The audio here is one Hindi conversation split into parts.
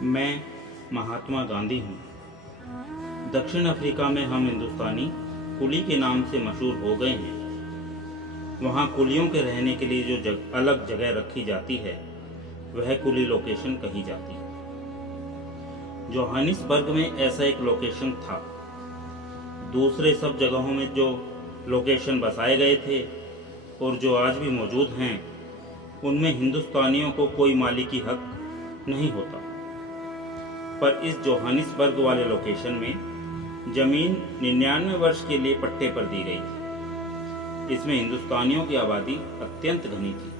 मैं महात्मा गांधी हूँ। दक्षिण अफ्रीका में हम हिंदुस्तानी कुली के नाम से मशहूर हो गए हैं। वहाँ कुलियों के रहने के लिए जो अलग जगह रखी जाती है वह कुली लोकेशन कही जाती है। जोहानिसबर्ग में ऐसा एक लोकेशन था। दूसरे सब जगहों में जो लोकेशन बसाए गए थे और जो आज भी मौजूद हैं उनमें हिंदुस्तानियों को कोई मालिकी हक नहीं होता, पर इस जोहानिसबर्ग वाले लोकेशन में जमीन 99 वर्ष के लिए पट्टे पर दी गई थी। इसमें हिंदुस्तानियों की आबादी अत्यंत घनी थी।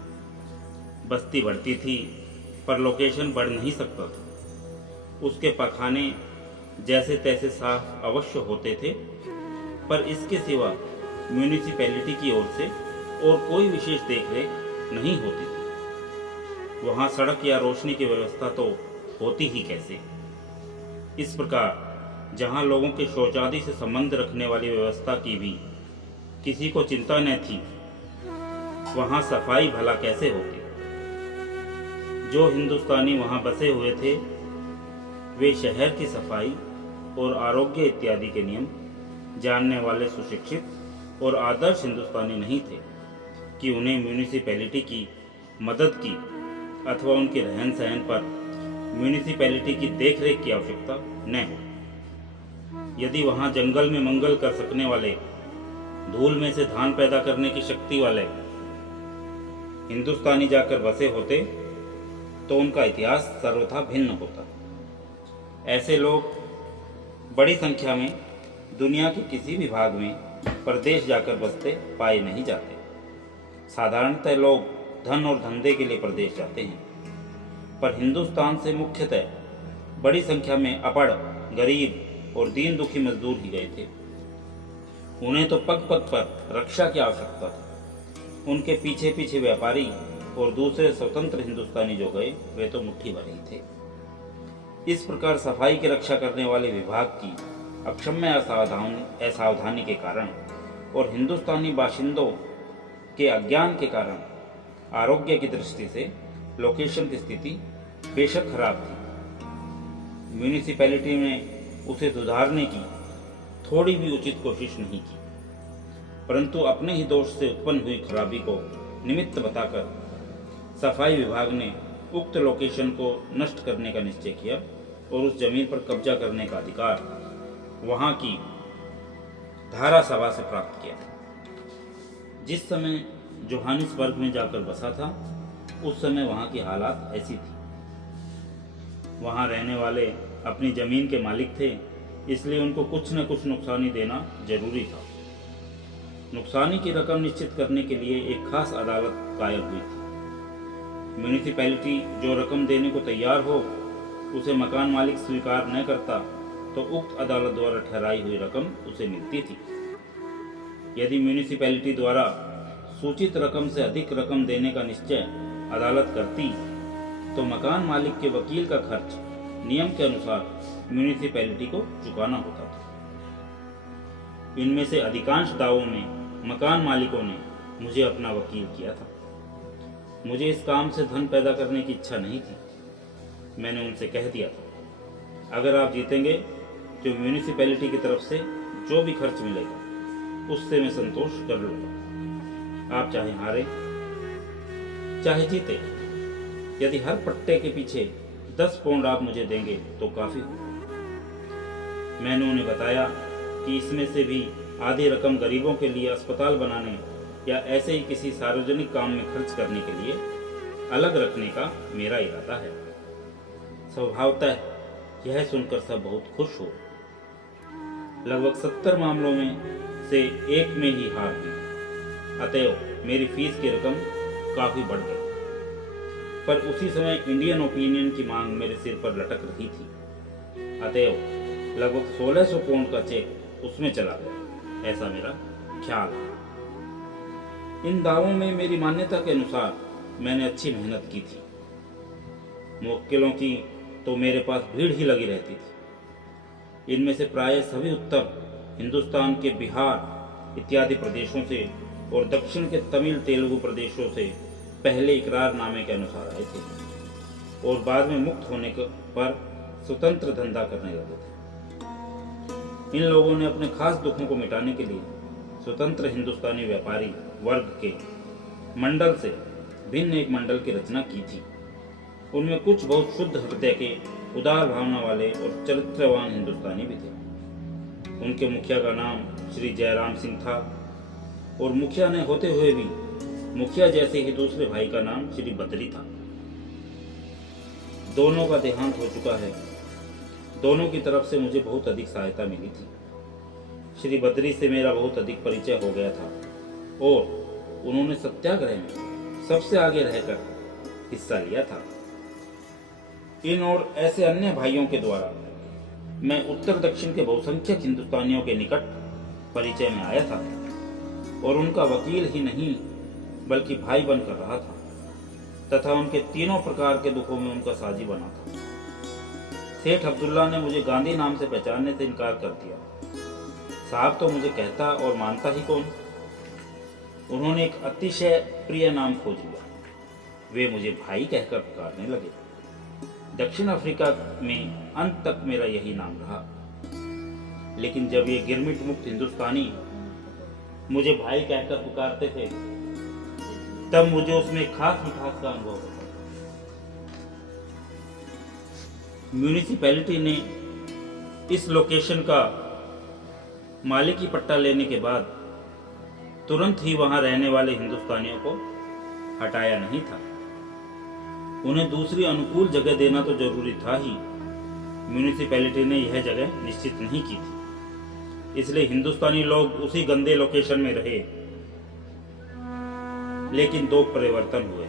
बस्ती बढ़ती थी पर लोकेशन बढ़ नहीं सकता था। उसके पखाने जैसे तैसे साफ अवश्य होते थे, पर इसके सिवा म्यूनिसिपैलिटी की ओर से और कोई विशेष देखरेख नहीं होती थी। वहाँ सड़क या रोशनी की व्यवस्था तो होती ही कैसे। इस प्रकार जहाँ लोगों के शौचादि से संबंध रखने वाली व्यवस्था की भी किसी को चिंता न थी, वहाँ सफाई भला कैसे होती। जो हिंदुस्तानी वहाँ बसे हुए थे वे शहर की सफाई और आरोग्य इत्यादि के नियम जानने वाले सुशिक्षित और आदर्श हिंदुस्तानी नहीं थे कि उन्हें म्यूनिसिपैलिटी की मदद की अथवा उनके रहन सहन पर म्यूनिसिपैलिटी की देखरेख की आवश्यकता न हो। यदि वहाँ जंगल में मंगल कर सकने वाले, धूल में से धान पैदा करने की शक्ति वाले हिंदुस्तानी जाकर बसे होते तो उनका इतिहास सर्वथा भिन्न होता। ऐसे लोग बड़ी संख्या में दुनिया के किसी भी भाग में परदेश जाकर बसते पाए नहीं जाते। साधारणतः लोग धन और धंधे के लिए परदेश जाते हैं, पर हिंदुस्तान से मुख्यतः बड़ी संख्या में अपढ़, गरीब और दीन दुखी मजदूर ही गए थे। उन्हें तो पग पग पर रक्षा की आवश्यकता थी। उनके पीछे पीछे व्यापारी और दूसरे स्वतंत्र हिंदुस्तानी जो गए वे तो मुट्ठी भर ही थे। इस प्रकार सफाई की रक्षा करने वाले विभाग की अक्षम्य असावधानी के कारण और हिंदुस्तानी बाशिंदों के अज्ञान के कारण आरोग्य की दृष्टि से लोकेशन की स्थिति बेशक खराब थी। म्यूनिसिपैलिटी ने उसे सुधारने की थोड़ी भी उचित कोशिश नहीं की, परंतु अपने ही दोष से उत्पन्न हुई खराबी को निमित्त बताकर सफाई विभाग ने उक्त लोकेशन को नष्ट करने का निश्चय किया और उस जमीन पर कब्जा करने का अधिकार वहां की धारा सभा से प्राप्त किया। जिस समय जोहानिसबर्ग में जाकर बसा था उस समय वहां की हालात ऐसी थी। वहां रहने वाले अपनी जमीन के मालिक थे, इसलिए उनको कुछ न कुछ नुकसानी देना जरूरी था। नुकसानी की रकम निश्चित करने के लिए एक खास अदालत कायम हुई थी। म्यूनिसिपैलिटी जो रकम देने को तैयार हो उसे मकान मालिक स्वीकार न करता तो उक्त अदालत द्वारा ठहराई हुई रकम उसे मिलती थी। यदि म्यूनिसिपैलिटी द्वारा सूचित रकम से अधिक रकम देने का निश्चय अदालत करती तो मकान मालिक के वकील का खर्च नियम के अनुसार म्यूनिसिपैलिटी को चुकाना होता था। इनमें से अधिकांश दावों में मकान मालिकों ने मुझे अपना वकील किया था। मुझे इस काम से धन पैदा करने की इच्छा नहीं थी। मैंने उनसे कह दिया था, अगर आप जीतेंगे तो म्यूनिसिपैलिटी की तरफ से जो भी खर्च मिलेगा उससे मैं संतोष कर लूँगा। आप चाहे हारे चाहे जीते, यदि हर पट्टे के पीछे 10 पाउंड आप मुझे देंगे तो काफ़ी होगा। मैंने उन्हें बताया कि इसमें से भी आधी रकम गरीबों के लिए अस्पताल बनाने या ऐसे ही किसी सार्वजनिक काम में खर्च करने के लिए अलग रखने का मेरा इरादा है। स्वभावतः यह सुनकर सब बहुत खुश हो। लगभग 70 मामलों में से एक में ही हार हुई, अतएव मेरी फीस की रकम काफी बढ़ गई। पर उसी समय इंडियन ओपिनियन की मांग मेरे सिर पर लटक रही थी, अतएव लगभग 1600 पाउंड का चेक उसमें चला गया, ऐसा मेरा ख्याल है। इन दावों में मेरी मान्यता के अनुसार मैंने अच्छी मेहनत की थी। मुवक्किलों की तो मेरे पास भीड़ ही लगी रहती थी। इनमें से प्राय सभी उत्तर हिंदुस्तान के बिहार इत्यादि प्रदेशों से और दक्षिण के तमिल तेलुगु प्रदेशों से पहले इकरारनामे के अनुसार आए थे और बाद में मुक्त होने पर स्वतंत्र धंधा करने लगे थे। इन लोगों ने अपने खास दुखों को मिटाने के लिए स्वतंत्र हिंदुस्तानी व्यापारी वर्ग के मंडल से भिन्न एक मंडल की रचना की थी। उनमें कुछ बहुत शुद्ध हृदय के, उदार भावना वाले और चरित्रवान हिंदुस्तानी भी थे। उनके मुखिया का नाम श्री जयराम सिंह था और मुखिया ने होते हुए भी मुखिया जैसे ही दूसरे भाई का नाम श्री बद्री था। दोनों का देहांत हो चुका है। दोनों की तरफ से मुझे बहुत अधिक सहायता मिली थी। श्री बद्री से मेरा बहुत अधिक परिचय हो गया था और उन्होंने सत्याग्रह में सबसे आगे रहकर हिस्सा लिया था। इन और ऐसे अन्य भाइयों के द्वारा मैं उत्तर दक्षिण के बहुसंख्यक हिंदुस्तानियों के निकट परिचय में आया था और उनका वकील ही नहीं बल्कि भाई बनकर रहा था तथा उनके तीनों प्रकार के दुखों में उनका साझी बना था। सेठ अब्दुल्ला ने मुझे गांधी नाम से पहचानने से इनकार कर दिया। साहब तो मुझे कहता और मानता ही कौन। उन्होंने एक अतिशय प्रिय नाम खोज लिया। वे मुझे भाई कहकर पुकारने लगे। दक्षिण अफ्रीका में अंत तक मेरा यही नाम रहा। लेकिन जब ये गिरमिट मुक्त हिंदुस्तानी मुझे भाई कहकर पुकारते थे तब मुझे उसमें खास मिठास का अनुभव होता। म्यूनिसिपैलिटी ने इस लोकेशन का मालिकी पट्टा लेने के बाद तुरंत ही वहां रहने वाले हिंदुस्तानियों को हटाया नहीं था। उन्हें दूसरी अनुकूल जगह देना तो जरूरी था ही। म्यूनिसिपैलिटी ने यह जगह निश्चित नहीं की थी, इसलिए हिंदुस्तानी लोग उसी गंदे लोकेशन में रहे। लेकिन दो परिवर्तन हुए।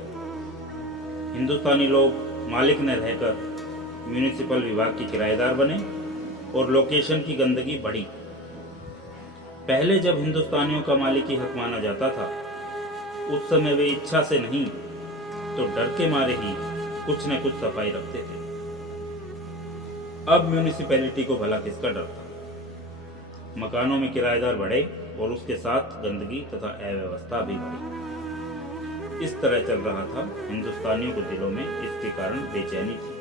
हिंदुस्तानी लोग मालिक ने रहकर म्यूनिसिपल विभाग के किराएदार बने और लोकेशन की गंदगी बढ़ी। पहले जब हिंदुस्तानियों का मालिकी हक माना जाता था उस समय वे इच्छा से नहीं तो डर के मारे ही कुछ न कुछ सफाई रखते थे। अब म्यूनिसिपैलिटी को भला किसका डर था। मकानों में किराएदार बढ़े और उसके साथ गंदगी तथा अव्यवस्था भी बढ़ी। इस तरह चल रहा था। हिंदुस्तानियों के दिलों में इसके कारण बेचैनी थी।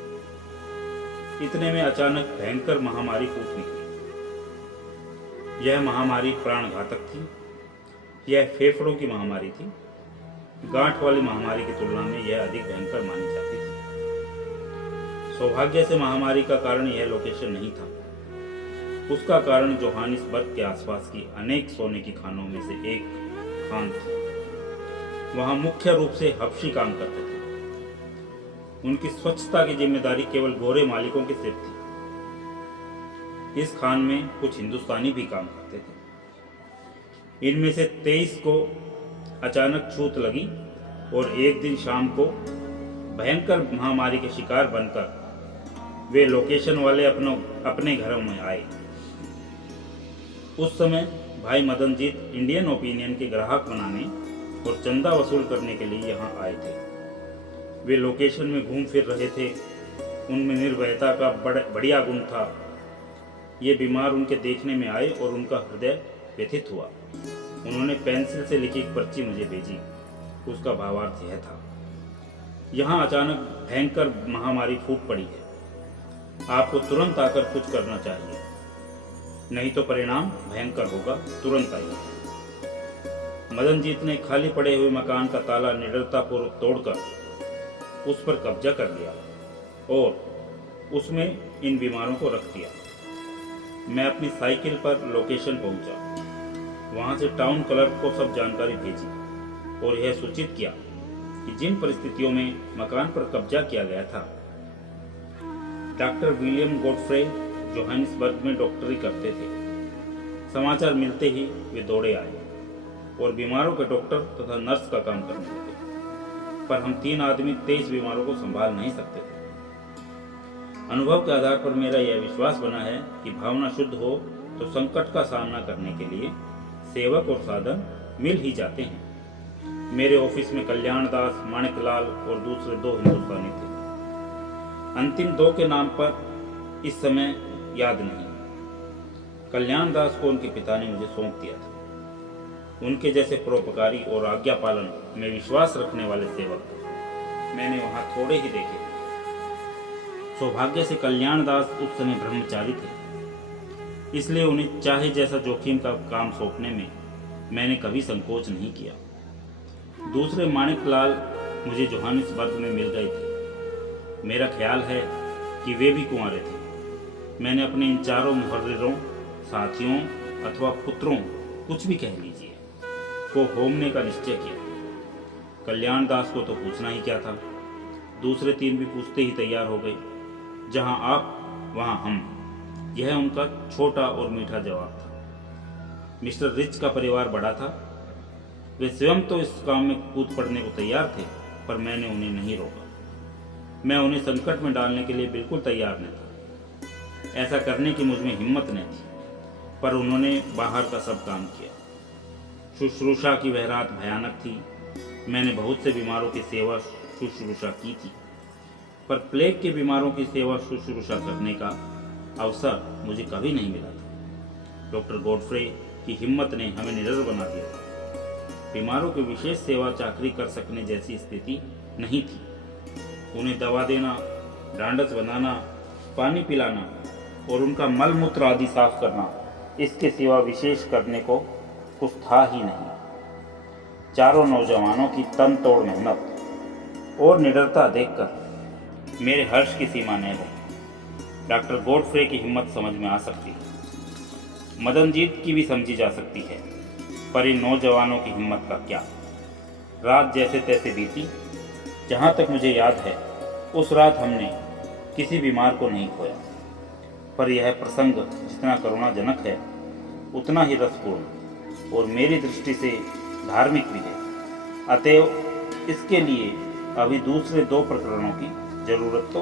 इतने में अचानक भयंकर महामारी फूट निकली। यह महामारी प्राणघातक थी। यह फेफड़ों की महामारी थी। गांठ वाली महामारी की तुलना में यह अधिक भयंकर मानी जाती थी। सौभाग्य से महामारी का कारण यह लोकेशन नहीं था। उसका कारण जोहानिसबर्ग के आसपास की अनेक सोने की खानों में से एक खान थी। वहां मुख्य रूप से हबशी काम करते थे। उनकी स्वच्छता की जिम्मेदारी केवल गोरे मालिकों के सिर थी। इस खान में कुछ हिंदुस्तानी भी काम करते थे। इनमें से 23 को अचानक छूत लगी और एक दिन शाम को भयंकर महामारी के शिकार बनकर वे लोकेशन वाले अपने घरों में आए। उस समय भाई मदनजीत इंडियन ओपिनियन के ग्राहक बनाने और चंदा वसूल करने के लिए यहाँ आए थे। वे लोकेशन में घूम फिर रहे थे। उनमें निर्भयता का बढ़िया गुण था। ये बीमार उनके देखने में आए और उनका हृदय व्यथित हुआ। उन्होंने पेंसिल से लिखी एक पर्ची मुझे भेजी। उसका भावार्थ यह था, यहाँ अचानक भयंकर महामारी फूट पड़ी है। आपको तुरंत आकर कुछ करना चाहिए, नहीं तो परिणाम भयंकर होगा। तुरंत आइए। मदनजीत ने खाली पड़े हुए मकान का ताला निडरतापूर्वक तोड़कर उस पर कब्जा कर लिया और उसमें इन बीमारों को रख दिया। मैं अपनी साइकिल पर लोकेशन पहुंचा। वहां से टाउन क्लर्क को सब जानकारी भेजी और यह सूचित किया कि जिन परिस्थितियों में मकान पर कब्जा किया गया था, डॉक्टर विलियम गॉडफ्रे जोहानिसबर्ग में डॉक्टरी करते थे। समाचार मिलते ही वे दौड़े आए और बीमारों के डॉक्टर तथा नर्स का काम करने लगे। पर हम 3 आदमी 23 बीमारों को संभाल नहीं सकते थे। अनुभव के आधार पर मेरा यह विश्वास बना है कि भावना शुद्ध हो तो संकट का सामना करने के लिए सेवक और साधन मिल ही जाते हैं। मेरे ऑफिस में कल्याण दास, माणिकलाल और दूसरे 2 हिंदुस्तानी थे। अंतिम 2 के नाम पर इस समय याद नहीं। कल्याण दास को उनके पिता ने मुझे सौंप दिया था। उनके जैसे परोपकारी और आज्ञा पालन में विश्वास रखने वाले सेवक मैंने वहां थोड़े ही देखे। सौभाग्य से कल्याण दास उस समय ब्रह्मचारी थे, इसलिए उन्हें चाहे जैसा जोखिम का काम सौंपने में मैंने कभी संकोच नहीं किया। दूसरे माणिक लाल मुझे जोहानिसबर्ग में मिल गए थे। मेरा ख्याल है कि वे भी कुंवारे थे। मैंने अपने इन चारों मुहर्रिरों, साथियों अथवा पुत्रों, कुछ भी कह लीजिए, को होमने का निश्चय किया। कल्याण दास को तो पूछना ही क्या था, दूसरे तीन भी पूछते ही तैयार हो गए। जहां आप वहां हम, यह उनका छोटा और मीठा जवाब था। मिस्टर रिच का परिवार बड़ा था। वे स्वयं तो इस काम में कूद पड़ने को तैयार थे, पर मैंने उन्हें नहीं रोका। मैं उन्हें संकट में डालने के लिए बिल्कुल तैयार न था। ऐसा करने की मुझ में हिम्मत न थी, पर उन्होंने बाहर का सब काम किया। शुश्रूषा की वह रात भयानक थी। मैंने बहुत से बीमारों की सेवा शुश्रूषा की थी, पर प्लेग के बीमारों की सेवा शुश्रूषा करने का अवसर मुझे कभी नहीं मिला था। डॉक्टर गॉडफ्रे की हिम्मत ने हमें निडर बना दिया था। बीमारों की विशेष सेवा चाकरी कर सकने जैसी स्थिति नहीं थी। उन्हें दवा देना, डांडस बनाना, पानी पिलाना और उनका मल मूत्र आदि साफ करना, इसके सिवा विशेष करने को कुछ था ही नहीं। चारों नौजवानों की तन तोड़ मेहनत और निडरता देखकर मेरे हर्ष की सीमा न रही। डॉक्टर गॉडफ्रे की हिम्मत समझ में आ सकती है, मदनजीत की भी समझी जा सकती है, पर इन नौजवानों की हिम्मत का क्या। रात जैसे तैसे बीती। जहाँ तक मुझे याद है, उस रात हमने किसी बीमार को नहीं खोया, पर यह प्रसंग जितना करुणाजनक है, उतना ही रसपूर्ण और मेरी दृष्टि से धार्मिक भी है। अतएव इसके लिए अभी दूसरे दो प्रकरणों की जरूरत तो